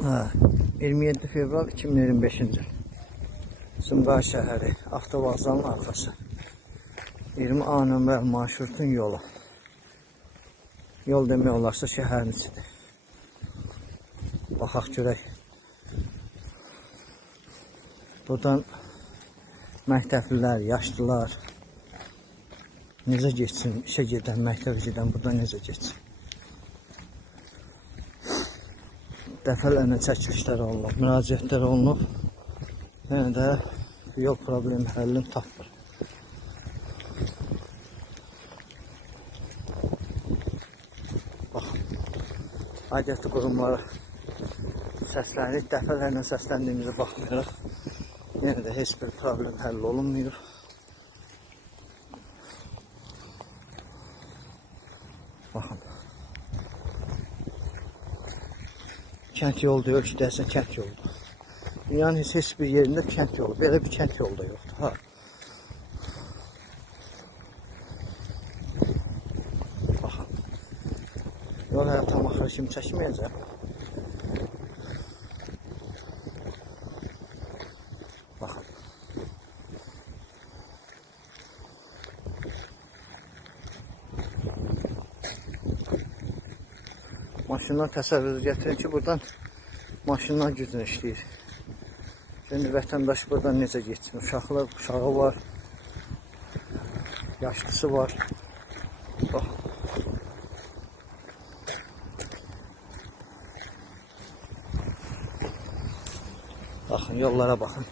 27 fevral 2025-ci il. Sumqayıt şəhəri avtovağzalının arxası. 20A nömrəli marşrutun yolu. Yol demək olarsa şəhərin içidir. Baxaq görək. Buradan məktəblilər, yaşlılar necə geçsin, işə gedən, məktəbə gedən buradan necə geçsin. Dəfələrlə çəkilişlər olunub, müraciətlər olunub. Yenə də yol problemi həllini tapmır. Baxın, aidiyyatı qurumlara səsləndik, dəfələrlə səsləndiyimizə baxmayaraq yenə də heç bir problem həll olunmuyor. Baxın. Kənd yolu da yox, istəyirsən kənd yolu. Dünyanın heç bir yerində kənd yolu, belə bir kənd yolu da yoxdur. Ha. Baxın. Yol hələ tam axırı kimi çəkməyəcəm. Baxın. Maşından təsəvvür gətirin ki, buradan maşından gücünü işləyir. Şimdi vətəndaş buradan necə geçsin? Uşağı var, yaşlısı var. Bax. Baxın, yollara baxın.